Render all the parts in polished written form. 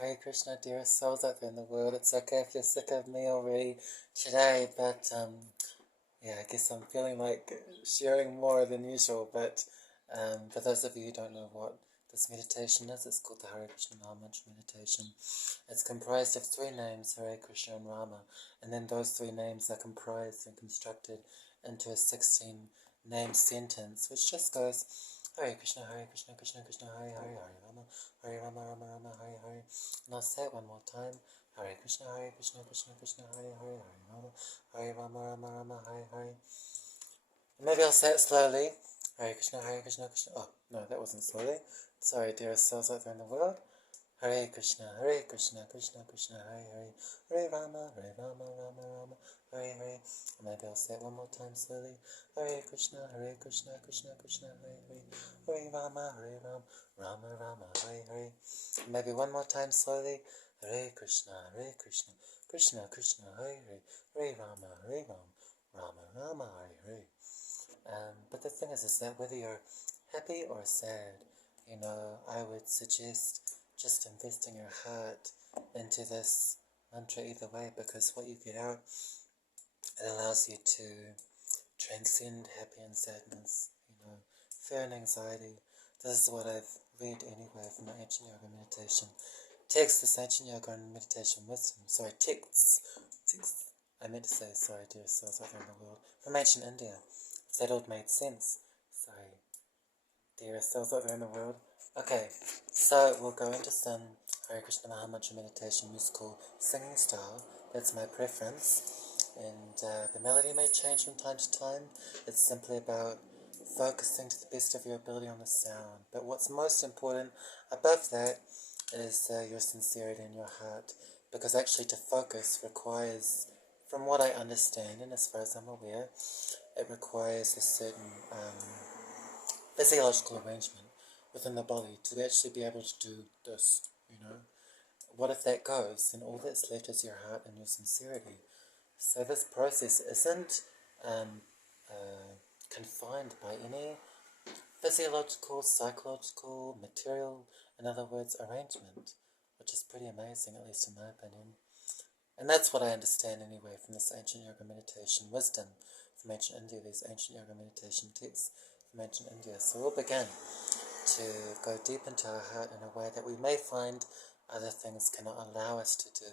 Hare Krishna, dearest souls out there in the world. It's okay if you're sick of me already today, but yeah, I guess I'm feeling like sharing more than usual. But for those of you who don't know what this meditation is, it's called the Hare Krishna Mahamantra meditation. It's comprised of three names, Hare Krishna and Rama, and then those three names are comprised and constructed into a 16-name sentence, which just goes Hare Krishna, Krishna Krishna, Hare Hare, Hare Rama, Rama Rama, Hare Hare. And I'll say it one more time. Hare Krishna, Krishna Krishna, Hare Hare, Hare Rama, Rama Rama, Hare Hare. Maybe I'll say it slowly. Hare Krishna, Krishna. Oh, no, that wasn't slowly. Sorry, dearest souls out there in the world. Hare Krishna, Krishna Krishna, Hare Hare, Hare Rama, Rama Rama, Hare Hare. Maybe I'll say it one more time slowly. Hare Krishna, Krishna Krishna, Hare Hare, Hare Rama, Rama Rama, Hare Hare. Maybe one more time slowly. Hare Krishna, Krishna Krishna, Hare Hare, Hare Rama, Rama Rama, Hare Hare. But the thing is that whether you're happy or sad, I would suggest just investing your heart into this mantra either way, because what you get out, it allows you to transcend happy and sadness, fear and anxiety. This is what I've read anyway from my ancient yoga meditation. Texts, ancient yoga and meditation wisdom. Sorry, texts. I meant to say, sorry, dear souls out there in the world. From ancient India. If that all made sense. Sorry, dear souls out there in the world. Okay, so we'll go into some Hare Krishna Mahamantra meditation, musical singing style. That's my preference. And the melody may change from time to time. It's simply about focusing to the best of your ability on the sound. But what's most important above that is your sincerity in your heart. Because actually to focus requires, from what I understand and as far as I'm aware, it requires a certain physiological arrangement within the body to actually be able to do this, What if that goes? Then all that's left is your heart and your sincerity. So this process isn't confined by any physiological, psychological, material, in other words, arrangement, which is pretty amazing, at least in my opinion. And that's what I understand anyway from this ancient yoga meditation wisdom from ancient India, these ancient yoga meditation texts from ancient India. So we'll begin to go deep into our heart in a way that we may find other things cannot allow us to do.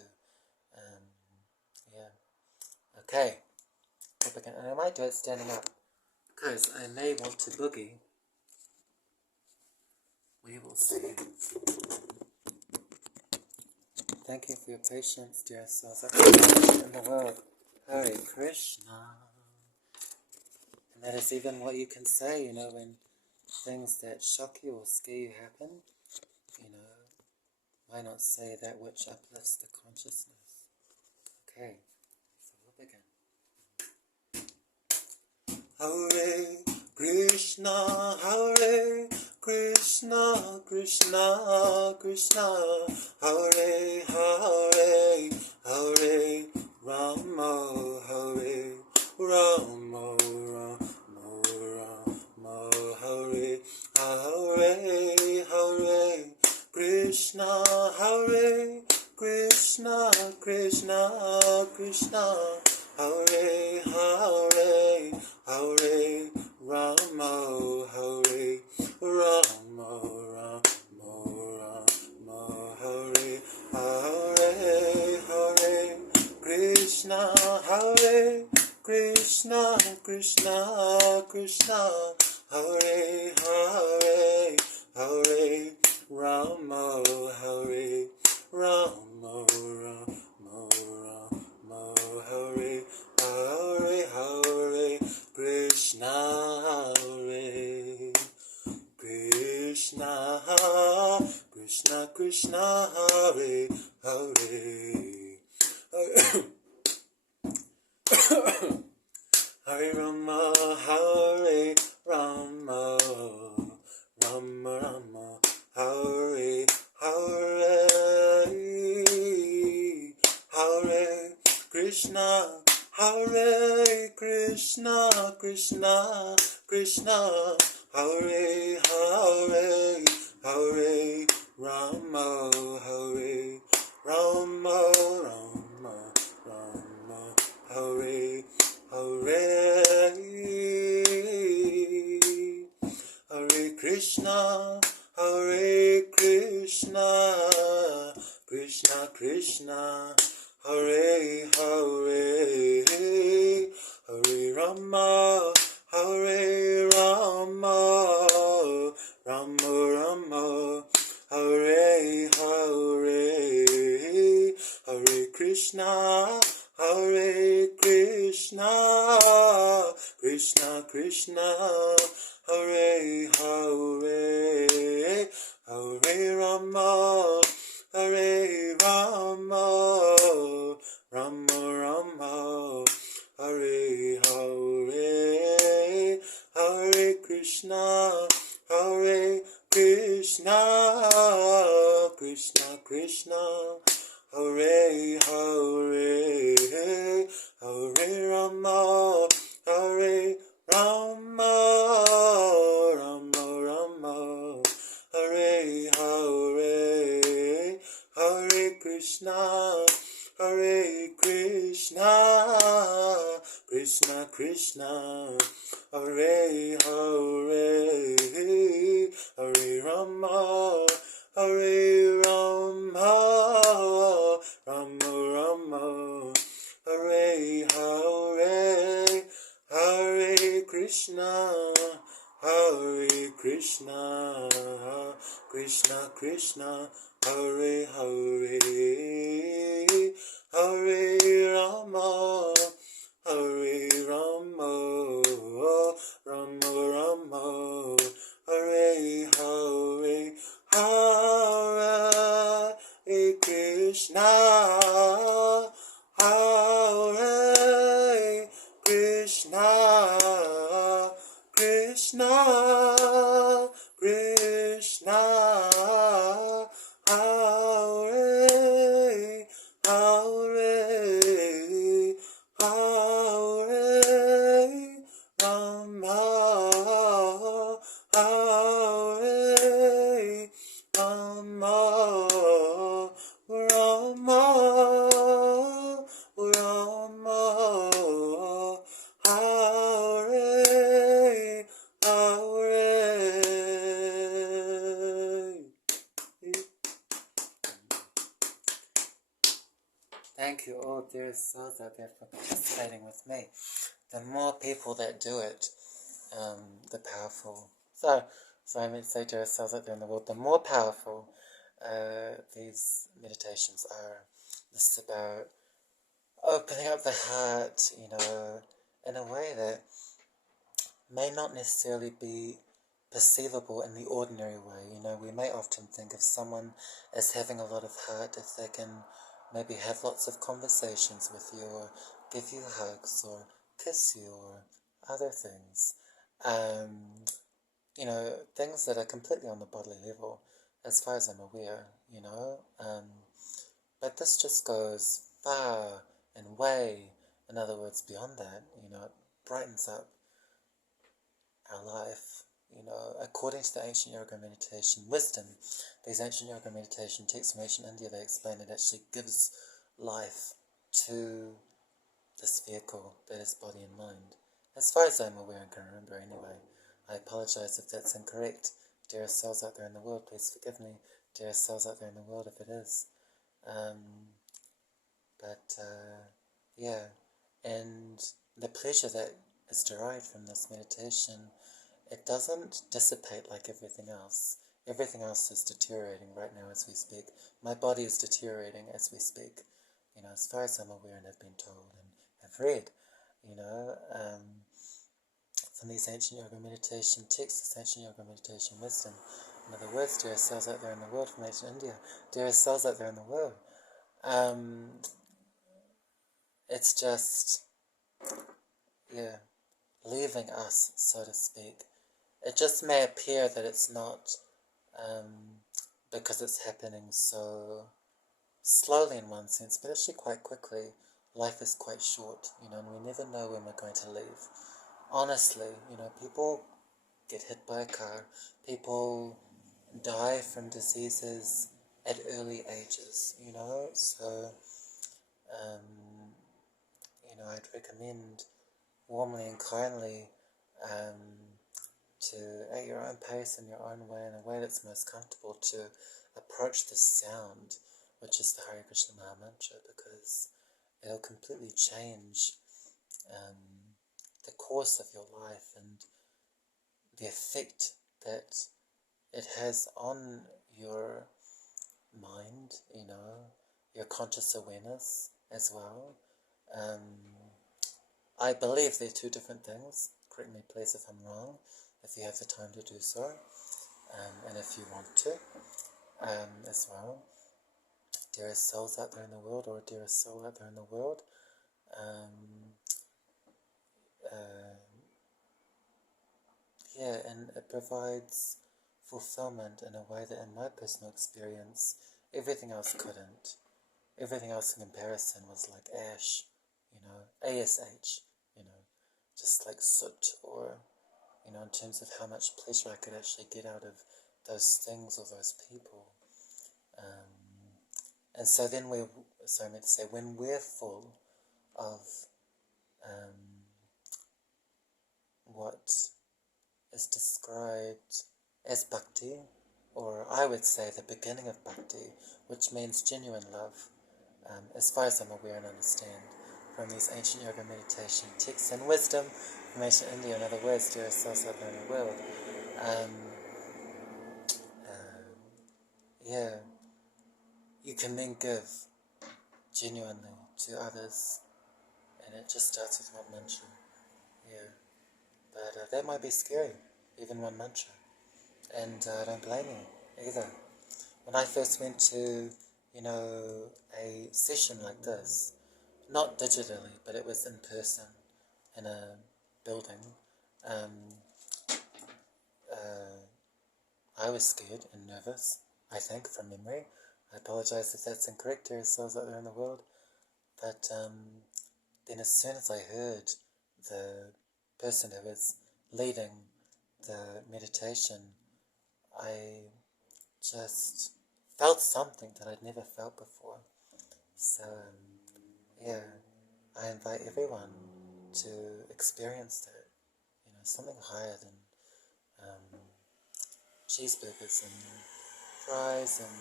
Okay, we'll begin. And I might do it standing up, because I may want to boogie. We will see. Thank you for your patience, dear souls in the world. Hare Krishna. And that is even what you can say, when things that shock you or scare you happen, why not say that which uplifts the consciousness? Okay, so we'll begin. Hare Krishna, Hare Krishna, Krishna Krishna, Hare Hare, Hare Rama, Hare Rama, Rama, Hare Hare, Hare Krishna, Hare Krishna, Krishna Krishna, Hare Hare, Hare Rama, Hare Rama, Rama, Hare Hare, Hare Krishna, Hare Krishna, Krishna Krishna, Hare Hare, Hare Rama, Hare Rama, Rama, Hare Hare, Hare Krishna, Hare Krishna, Krishna Krishna, Hare Hare, Hare Rama, Hare Rama, Rama Rama, Hare Hare, Hare Krishna, Hare Krishna, Krishna Krishna, Hare Hare, Hare Rama, Hare Krishna Krishna, Hare Hare, Hare Rama, Hare Rama, Rama Rama, Hare Hare, Hare Krishna, Hare Krishna, Krishna Krishna, Hare Hare, Hare Rama, Hare Rama, Rama Rama, Hare Hare, Hare Krishna, Hare Krishna, Krishna Krishna, Hare Hare, Hare Rama, Hare Rama, Rama Rama, Hare Hare, Hare Krishna, Hare Krishna, Krishna Krishna, Hare Hare, Hare Rama, Hare Rama, Rama Rama, Hare Hare, Hare Krishna, Hare Krishna, Krishna Krishna, Hare Hare, Hare Rama, Hare Rama, Rama Rama, Hare Hare, Hare Krishna, Hare Krishna, Krishna, Krishna, Hare, Hare, Hare, Rama, Hare, Rama, Rama, Rama, Hare, Hare. Thank you all dear souls out there for participating with me. The more people that do it, the powerful. So I meant to say dear souls out there in the world, the more powerful these meditations are. This is about opening up the heart, in a way that may not necessarily be perceivable in the ordinary way. We may often think of someone as having a lot of heart if they can maybe have lots of conversations with you, or give you hugs, or kiss you, or other things. Things that are completely on the bodily level, as far as I'm aware, But this just goes far and way, in other words, beyond that. It brightens up our life. According to the ancient yoga meditation wisdom, these ancient yoga meditation texts from ancient India, they explain it actually gives life to this vehicle that is body and mind. As far as I'm aware and can remember anyway. I apologize if that's incorrect. Dearest souls out there in the world, please forgive me. Dearest souls out there in the world if it is. And the pleasure that is derived from this meditation, it doesn't dissipate like everything else. Everything else is deteriorating right now as we speak. My body is deteriorating as we speak. As far as I'm aware and have been told and have read, from these ancient yoga meditation texts, this ancient yoga meditation wisdom. In other words, dearest souls out there in the world from ancient India, dearest souls out there in the world, it's just, leaving us, so to speak. It just may appear that it's not, because it's happening so slowly in one sense, but actually quite quickly. Life is quite short, and we never know when we're going to leave. Honestly, people get hit by a car, people die from diseases at early ages, so, I'd recommend warmly and kindly to, at your own pace, in your own way, in a way that's most comfortable, to approach the sound which is the Hare Krishna Maha Mantra, because it'll completely change the course of your life and the effect that it has on your mind, your conscious awareness as well. I believe they're two different things. Correct me please if I'm wrong, if you have the time to do so, and if you want to as well. Dearest souls out there in the world, or dearest soul out there in the world, and it provides fulfillment in a way that in my personal experience everything else couldn't. Everything else in comparison was like ash, ASH, just like soot, or in terms of how much pleasure I could actually get out of those things or those people. And so then when we're full of what is described as Bhakti, or I would say the beginning of Bhakti, which means genuine love, as far as I'm aware and understand, from these ancient yoga meditation texts and wisdom from ancient India, in other words, dearest souls out there in the world. You can then give genuinely to others, and it just starts with one mantra. But that might be scary, even one mantra, and I don't blame you either. When I first went to, a session like this, not digitally, but it was in person, in a building, I was scared and nervous, I think, from memory. I apologize if that's incorrect, there are souls out there in the world. But then as soon as I heard the person who was leading the meditation, I just felt something that I'd never felt before. So, I invite everyone to experience that. Something higher than cheeseburgers and fries and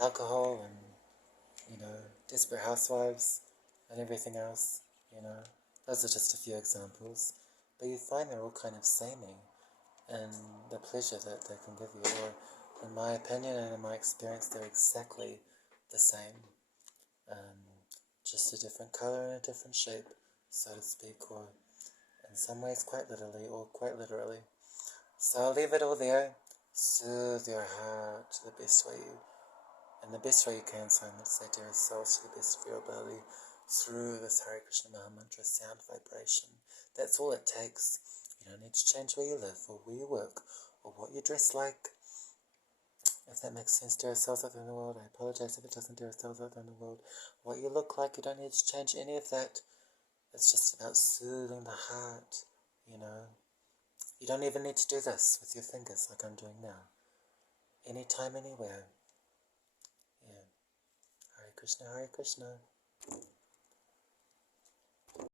alcohol and, Desperate Housewives and everything else, Those are just a few examples. But you find they're all kind of samey in the pleasure that they can give you, or in my opinion and in my experience, they're exactly the same. Just a different color and a different shape, so to speak, or in some ways quite literally, or quite literally. So I'll leave it all there. Soothe your heart in the best way you can, so I'm going to say, dearest souls, to the best of your ability, through this Hare Krishna Maha Mantra sound vibration. That's all it takes. You don't need to change where you live, or where you work, or what you dress like. If that makes sense, dearest souls out there in the world, I apologize if it doesn't, dearest souls out there in the world. What you look like, you don't need to change any of that. It's just about soothing the heart, You don't even need to do this with your fingers like I'm doing now. Anytime, anywhere. Hare Krishna, Hare Krishna.